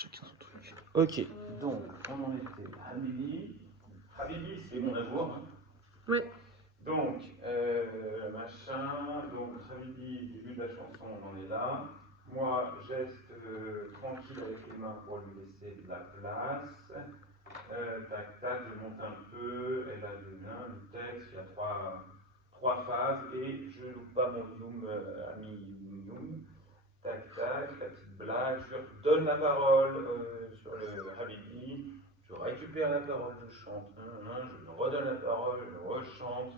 chacun son truc. Ok, donc on en était Habibi. Habibi, c'est mon amour. Hein. Oui. Donc, machin, donc Habibi, début de la chanson, on en est là. Moi, geste tranquille avec les mains pour lui laisser de la place. Tac, tac, je monte un peu. Elle a le texte, il y a trois phases et je ne loupe pas mon youm ami youm. Tac, tac, la petite blague, je lui redonne la parole sur le Habibi, je récupère la parole, je chante, je lui redonne la parole, je rechante.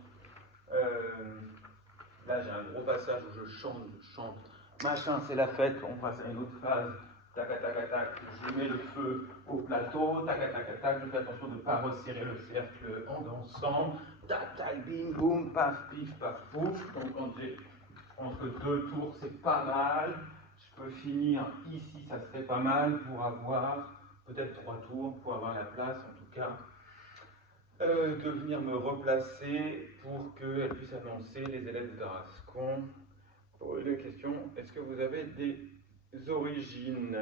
Là, j'ai un gros passage où je chante, machin, c'est la fête, on passe à une autre phase, tac, tac, tac, je mets le feu au plateau, tac, tac, tac, je fais attention de ne pas resserrer le cercle en dansant, tac, tac, bing, boum, paf, pif, paf, pouf. Donc, quand j'ai, je pense que 2 tours, c'est pas mal. Je peux finir ici, ça serait pas mal pour avoir peut-être 3 tours, pour avoir la place en tout cas. De venir me replacer pour qu'elle puisse annoncer les élèves de Tarascon. Deux questions. Est-ce que vous avez des origines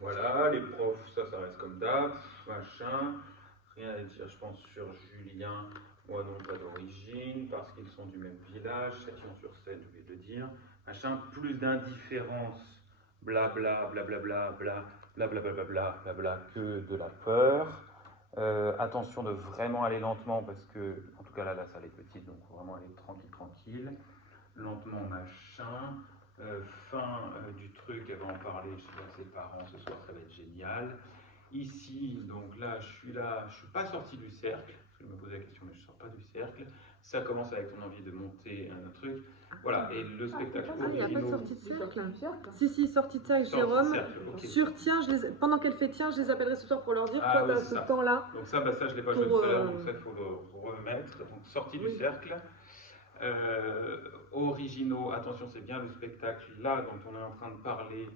Voilà, les profs, ça reste comme d'hab, machin. Rien à dire, je pense, sur Julien. Moi non, pas d'origine, parce qu'ils sont du même village, Châtillon-sur-Seine, j'ai oublié de le dire. Machin, plus d'indifférence, blabla, blablabla, bla, blablabla, blabla, que de la peur. Attention de vraiment aller lentement, parce que, en tout cas là, la salle est petite, donc il faut vraiment aller tranquille, tranquille. Lentement, machin. Fin du truc, elle va en parler, je sais pas, ses parents, ce soir, ça va être génial. Ici, donc là, je suis pas sorti du cercle, parce que je me posais la question, mais je sors pas du cercle. Ça commence avec ton envie de monter un truc. Voilà, et le spectacle il n'y a pas de originaux. sortie de cercle. Si, sortie de cercle, Sortie de Jérôme. cercle, ok. Sur tiens, pendant qu'elle fait tiens, je les appellerai ce soir pour leur dire, Ah toi, oui, tu as c'est ce ça. temps-là. Donc ça, ça je l'ai pas joué tout à l'heure, donc ça, il faut le remettre. Donc sortie du cercle. Originaux, attention, c'est bien le spectacle là dont on est en train de parler.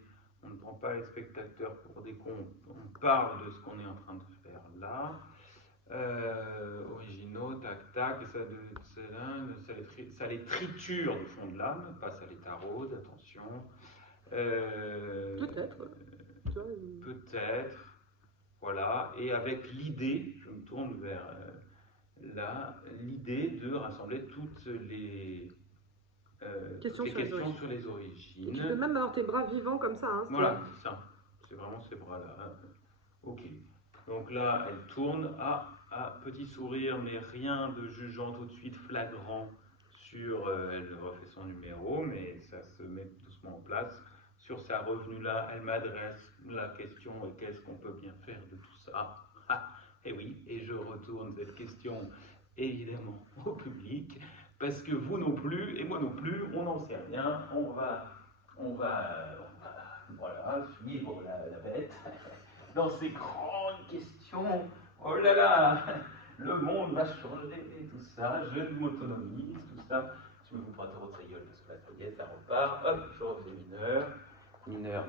On ne prend pas les spectateurs pour des cons, on parle de ce qu'on est en train de faire là. Originaux, tac tac, et ça les triture du fond de l'âme, pas ça les taraude, attention. Peut-être. Peut-être, voilà, et avec l'idée, je me tourne vers là, l'idée de rassembler toutes les questions sur les origines. Et tu peux même avoir tes bras vivants comme ça. Hein, voilà, c'est ça. C'est vraiment ces bras-là. Ok. Donc là, elle tourne. Petit sourire, mais rien de jugeant tout de suite flagrant sur. Elle refait son numéro, mais ça se met doucement en place. Sur sa revenue là, elle m'adresse la question qu'est-ce qu'on peut bien faire de tout ça et oui, et je retourne cette question évidemment au public. Parce que vous non plus, et moi non plus, on n'en sait rien. Voilà, suivre la bête dans ces grandes questions. Oh là là, le monde va changer, tout ça, je m'autonomise, tout ça. Je me fous pas trop de sa gueule parce que là, ça y est, ça repart. Hop, je refais mineur.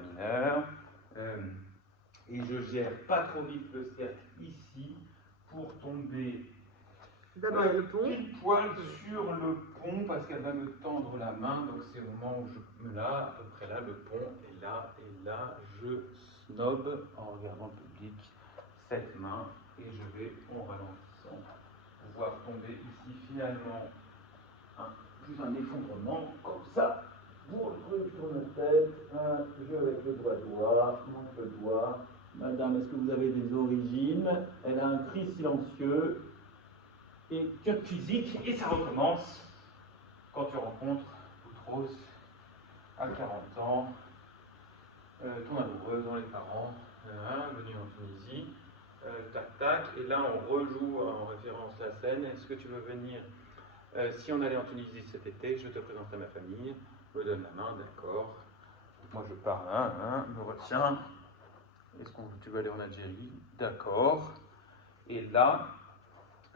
Et je gère pas trop vite le cercle ici pour tomber d'abord le pont. Pile poil sur le pont parce qu'elle va me tendre la main. Donc c'est au moment où je me là, à peu près là, le pont est là. Et là, je snob en regardant le public cette main. Et je vais, en ralentissant, pouvoir tomber ici finalement plus un effondrement comme ça. Pour le truc sur ma tête, un jeu avec le doigt, montre le doigt. Madame, est-ce que vous avez des origines? Elle a un cri silencieux et choc physique, et ça recommence quand tu rencontres Boutros à 40 ans, ton amoureuse, dans les parents, venu en Tunisie, tac tac, et là on rejoue en référence la scène. Est-ce que tu veux venir si on allait en Tunisie cet été, je te présenterai ma famille, me donne la main, d'accord. Moi je pars là, me retiens. Est-ce que tu veux aller en Algérie? D'accord. Et là,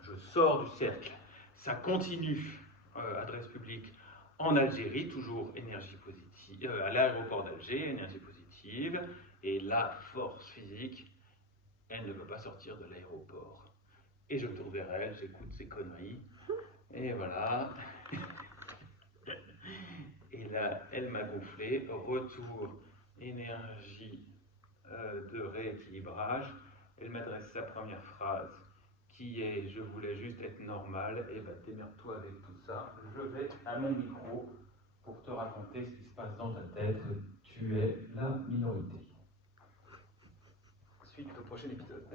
je sors du cercle. Ça continue, adresse publique, en Algérie, toujours énergie positive, à l'aéroport d'Alger, énergie positive. Et la force physique, elle ne veut pas sortir de l'aéroport. Et je me tourne vers elle, j'écoute ses conneries. Et voilà. Et là, elle m'a gonflé. Retour énergie de rééquilibrage. Elle m'adresse sa première phrase qui est « Je voulais juste être normal ». Et ben démerde-toi avec tout ça. Je vais à mon micro pour te raconter ce qui se passe dans ta tête. Tu es la minorité. Suite au prochain épisode.